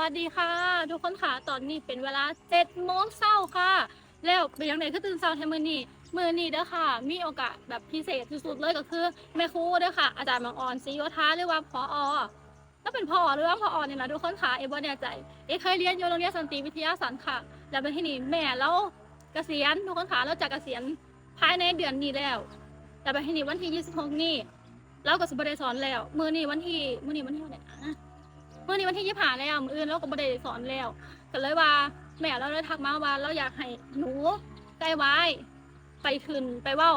วัสดีค่ะ ทุกคนค่ะตอนนี้เป็นเวลาเจ็ดโมงเช้าค่ะ แล้วเป็นยังไงก็ตื่นเช้าแทนมือนี้มือนี้เด้อค่ะ มีโอกาสแบบพิเศษสุดๆเลยก็คือแม่ครูเด้อค่ะ อาจารย์บางออนศรีโยธาหรือว่าพออก็เป็นพอหรือว่าพออเนี่ยนะทุกคนค่ะเอบ่แน่ใจเอเคยเรียนอยู่โรงเรียนสันติวิทยาสันค่ะ แล้วเป็นที่นี่แม่แล้วเกษียณทุกคนค่ะแล้วจะเกษียณภายในเดือนนี้แล้วแต่เป็นที่นี่วันที่ 26 นี่เราก็สบได้สอนแล้ว มือนี้วันที่มือนี้วันที่เท่าไหร่นะ เมื่อนี้วันที่ยี่ผ่านแล้วมืออื่นเราก็บ่ได้สอนแล้วก็เลยว่าแม่เราเลยทักมาว่าเราอยากให้หนูใกล้ไว้ไปขึ้นไปเว้า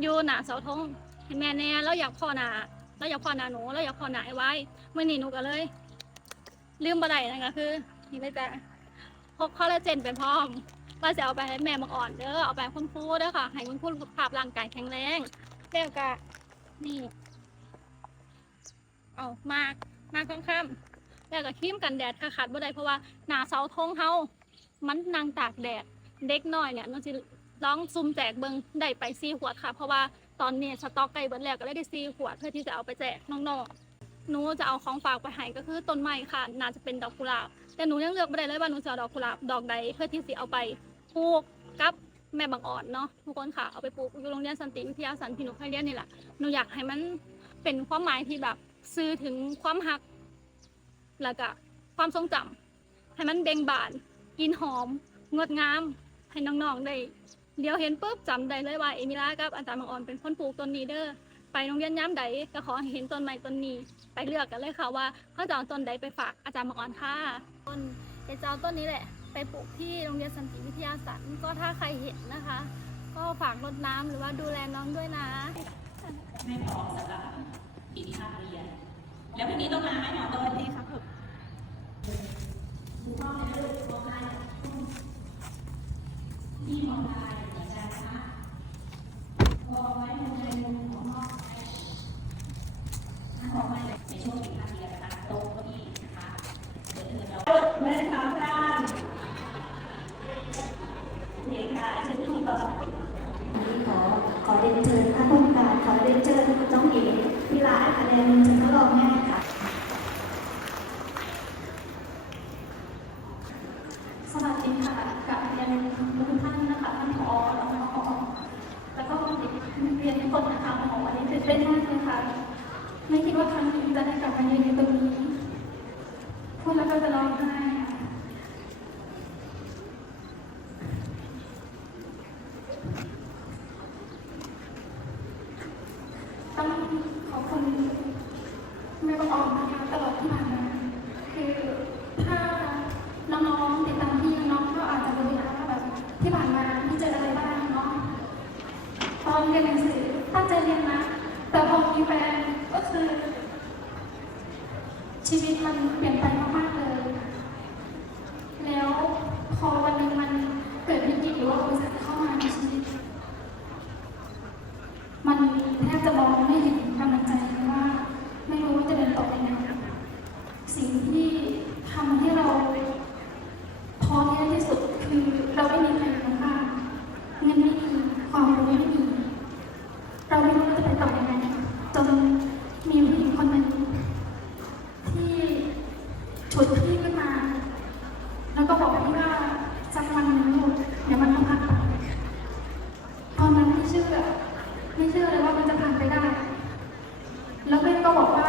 อยู่หน้าเสาธงให้แม่แน่เราอยากพ่อหน้าเราอยากพ่อหน้าหนูเราอยากพ่อหน้าไอ้ไว้เมื่อนี้หนูก็เลย ลืมบ่ได้นั่นก็คือนี่เลยจ้ะพกคอลลาเจนไปพร้อมว่าจะเอาไปให้แม่มาอ่อนเด้อเอาไปคุณครูเด้อค่ะ ให้คุณครูสุขภาพร่างกายแข็งแรงแล้วก็นี่ เอามากมากค่ำๆ แล้วก็ครีมกันแดดค่ะขาดบ่ได้เพราะว่าหนาเสาธงเฮามันนางตากแดดเด็กน้อยเนี่ยมันสิร้องซุ่มแจกเบิงได้ไปซีขวดค่ะ เพราะว่าตอนนี้สต็อกไก่เบิดแล้วก็เลยได้ซีขวดเพื่อที่จะเอาไปแจกน้องๆหนูจะเอาของฝากไปให้ก็คือต้นไม้ค่ะ น่าจะเป็นดอกกุหลาบ แต่หนูยังเลือกไม่ได้เลยว่าหนูจะเอาดอกกุหลาบดอกใดเพื่อที่จะเอาไปปลูกกับแม่บางอ่อนเนาะทุกคนค่ะเอาไปปลูกอยู่โรงเรียนสันติวิทยาสันที่หนูเคยเรียนนี่แหละหนูอยากให้มันเป็นความหมายที่แบบสื่อถึงความหัก แล้วก็ความทรงจำให้มันเบ่งบานกินหอม งดงาม ให้น้องๆได้เดี๋ยวเห็นปุ๊บจำได้เลยว่าเอมิล่ากับอาจารย์มังออนเป็นคนปลูกต้นนี้เด้อไปโรงเรียนย้ำใดก็ขอเห็นต้นไม้ต้นนี้ ไปเลือกกันเลยค่ะว่าเขาจะเอาต้นใดไปฝากอาจารย์มังออนค่ะต้นเดี๋ยวจะเอาต้นนี้แหละ ไปปลูกที่โรงเรียนสันติวิทยาสันก็ถ้าใครเห็นนะคะ ก็ฝากรดน้ำหรือว่าดูแลน้องด้วยนะไม่พร้อมสำหรับปีที่ห้าเรียนแล้ววันนี้ต้องมาไหมหมอต้น ดีครับผม ที่มองได้เหมือนกันนะคะมองไว้ในมุมของนอกมองไว้ในช่วงปีห้าเรียนนะคะโต๊ะเก้าอี้นะคะเดี๋ยวเราแม่ทำด้านเด็กค่ะฉันถูกต่อ วันนี้ขอขอเรียนเชิญท่านผู้การขอเรียนเชิญน้องเอ๋พิลาคะแนนจะทดลองง่ายค่ะ สวัสดีค่ะกับเรียนทุกท่านนะคะท่านผอแล้วก็ผอแล้วก็เด็กเรียนทุกคนนะคะผอวันนี้ตื่นเต้นมากเลยค่ะไม่คิดว่าครั้งนี้จะได้กลับมาเยืนในตรงนี้พูดแล้วก็จะร้องไห้ต้องขอบคุณแม่ประออมนะคะตลอดที่ผ่านมา คือถ้าน้องๆติดตามพี่น้องๆก็อาจจะรู้นะว่าแบบ ที่ผ่านมาพี่เจออะไรบ้างเนาะตอนเรียนหนังสือตั้งใจเรียนนะ แต่พอมีแฟนก็คือ ชีวิตมันเปลี่ยนไปมากๆเลย แล้วพอวันหนึ่งมันเกิดวิกฤตหรือว่าอุปสรรคเข้ามาในชีวิต มันแทบจะมองไม่เห็นกำลังใจเลยว่า ไม่รู้ว่าจะเดินต่อยังไง สิ่งที่ทำให้เราท้อแท้ที่สุดคือเราไม่มีใครอยู่ข้างๆเงินไม่มีความรู้ไม่มี เราไม่รู้ว่าจะไปต่อยังไงจนมีผู้หญิงคนหนึ่งที่ฉุดพี่ขึ้นมา แล้วก็บอกพี่ว่าสักวันหนึ่งลูกเดี๋ยวมันต้องผ่านไปตอนนั้นไม่เชื่อ ไม่เชื่อเลยว่ามันจะผ่านไปได้ แล้วเบ้นก็บอกว่า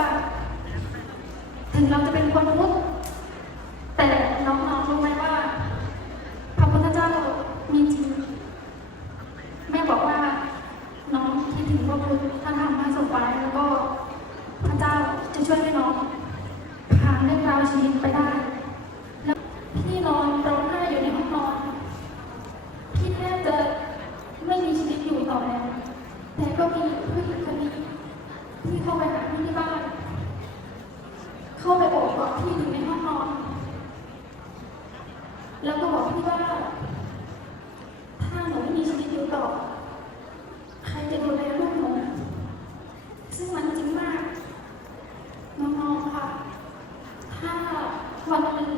ถึงเราจะเป็นคนพุทธแต่น้องๆรู้ไหมว่าพระพุทธเจ้ามีจริง แม่บอกว่าน้องคิดถึงพระพุทธพระธรรมพระสงฆ์ไว้แล้วก็ พระเจ้าจะช่วยให้น้องผ่านเรื่องราวชีวิตไปได้ แล้วพี่นอนร้องไห้อยู่ในห้องนอน พี่แทบจะไม่มีชีวิตอยู่ต่อแล้ว แต่ก็มีผู้หญิงคนนี้ที่เข้าไปหาพี่ที่บ้าน เข้าไปโอบกอดพี่อยู่ในห้องนอน แล้วก็บอกพี่ว่าถ้าหนูไม่มีชีวิตอยู่ต่อ ใครจะดูแลลูกหนู ซึ่งมันจริงมาก น้องๆค่ะ ถ้า วันหนึ่ง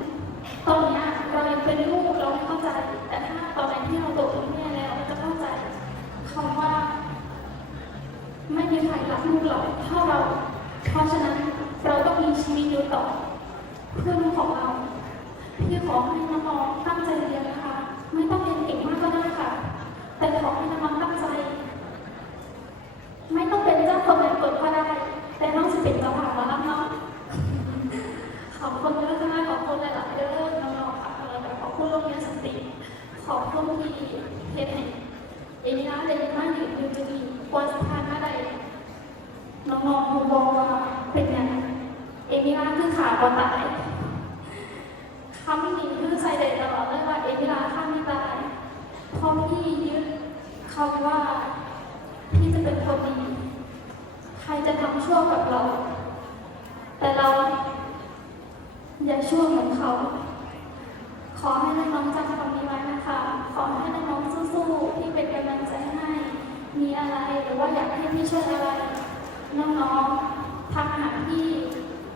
ตอนนี้เรายังเป็นลูกเราไม่เข้าใจ แต่ถ้าตอนไหนที่เราโตเป็นแม่แล้วเราจะเข้าใจคำว่า ไม่มีใครรักลูกเราเท่าเรา เพราะฉะนั้นเราต้องมีชีวิตอยู่ต่อ เพื่อลูกของเราพี่ขอให้น้องๆตั้งใจเรียนนะคะ ไม่ต้องเรียนเก่งมากก็ได้ค่ะ แต่ขอให้น้องๆตั้งใจ ไม่ต้องเป็นเจ้าคนเป็นคนก็ได้ แต่น้องจะเป็นเจ้าภาแล้วน้องๆขอบคุณด้วยค่ะขอบคุณหลายๆเด้อน้องๆค่ะแล้วก็ขอบคุณโรงเรียนสติ ขอบคุณที่เฮ็ดให้เอมินาได้มาอยู่อยู่จุดนี้ควรสะพานมาได้น้องๆบอกว่าเป็นยังเอมินาคือขาบ่ตายคำนี้คือใส่ได้ตลอดเลยว่าเอมินาข้าไม่ตายเพราะพี่ยึดคำว่าที่จะเป็นคนดีใครจะทำชั่วกับเรา แต่เรา อย่าชั่วเหมือนเขา ขอให้น้องๆจำคำนี้ไว้นะคะ ขอให้น้องๆสู้ๆที่เป็นกำลังใจให้ มีอะไรหรือว่าอยากให้พี่ช่วยอะไร น้องๆทักหาพี่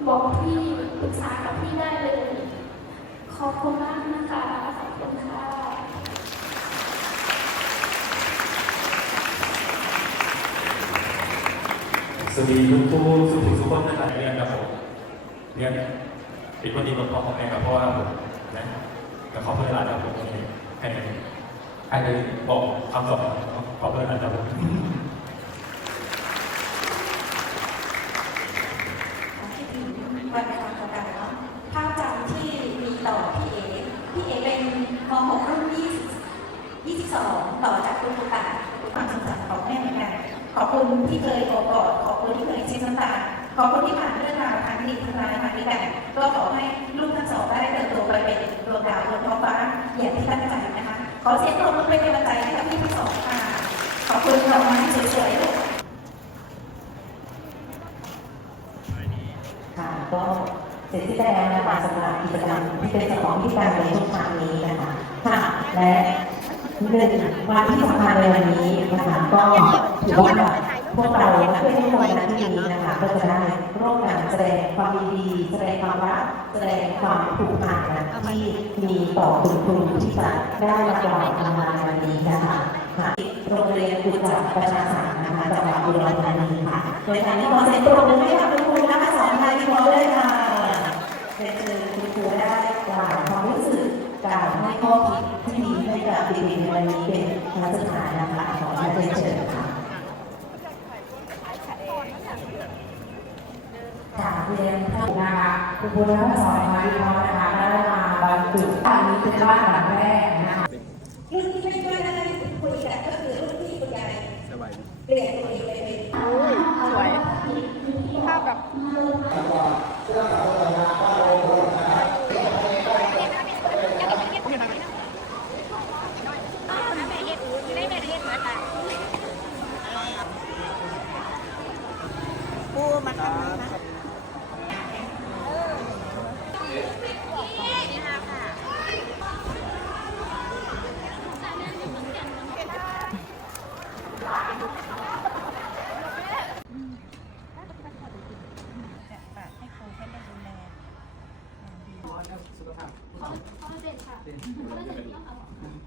บอกพี่ปรึกษากับพี่ได้เลย ขอบคุณมากนะคะขอบคุณค่ะสวัสดีทุกผู้สุขสุขคนนะครับเรียนกับผมเรียนเป็นคนดีบนท้องของแม่กับพ่อครับผมนะ แต่ขอเพื่อนอานครับผมให้ให้ใครบอกคำสอนขอเพื่อนอานครับผม คิดถึงวันเวลาเก่าๆเนาะภาพจำที่มีต่อพี่เอ พี่เอเป็นม .6 รุ่น20 22 ต่อจากคุณครูตายความสงสารของแม่เหมือนกัน ขอบคุณที่เคยโอบกอดขอบคุณที่เคยเช็ดน้ำตา ขอบคุณที่ผ่านเรื่องราวทางดีทางร้ายมาด้วยกัน ก็ขอให้ลูกทั้งสองได้เติบโตไปเป็นดวงดาวบนท้องฟ้าอย่างที่ตั้งใจนะคะ ขอเสียงปรบมือเป็นกำลังใจให้กับพี่ทั้งสองค่ะ ขอบคุณดอกไม้สวยๆลูกค่ะก็เสร็จสิ้นไปแล้วนะคะสำหรับกิจกรรมที่เป็นสมองที่การในทุกครั้งนี้นะคะค่ะและหนึ่งวันที่สำคัญในวันนี้นะคะก็ถือว่า พวกเราเพื่อนทุกคนณที่นี้นะคะก็จะได้ร่วมกันแสดงความยินดี แสดงความรัก แสดงความผูกพันนะที่มีต่อคุณครูที่จะได้มากล่าวทำงานในวันนี้นะคะค่ะโรงเรียนกุศลประชาสารนะคะจังหวัดอุดรธานีค่ะโดยการนี้ขอเสียงปรบมือให้กับคุณครูนะคะสอนไทยพอด้วยค่ะเรียนเชิญคุณครูได้กล่าวความรู้สึกกล่าวให้ข้อคิดที่ดีให้กับเด็กๆในวันนี้เป็นนักศึกษานะคะขอเรียนเชิญค่ะกราบเรียนท่านนะ คุณครูและสอนมาดีพอนะคะได้มาบรรจุตอนนี้เป็นบ้านหลังแรกนะคะ รุ่นที่ไม่ค่อยได้คุยกันก็คือรุ่นที่คุณยายเปลี่ยนตัวเองไปเป็น สวยภาพแบบ เขาเขาเด่นค่ะเขาได้เด่นที่เขาค่ะ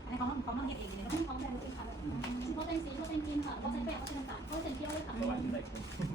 ในของของน้องเฮ็ดเองเลยเขาแต่งสีค่ะเขาแต่งสีเขาเป็นจรินค่ะเขาใช้แป้งเขาใช้น้ำตาลเขาเด่นเที่ยวเลยค่ะ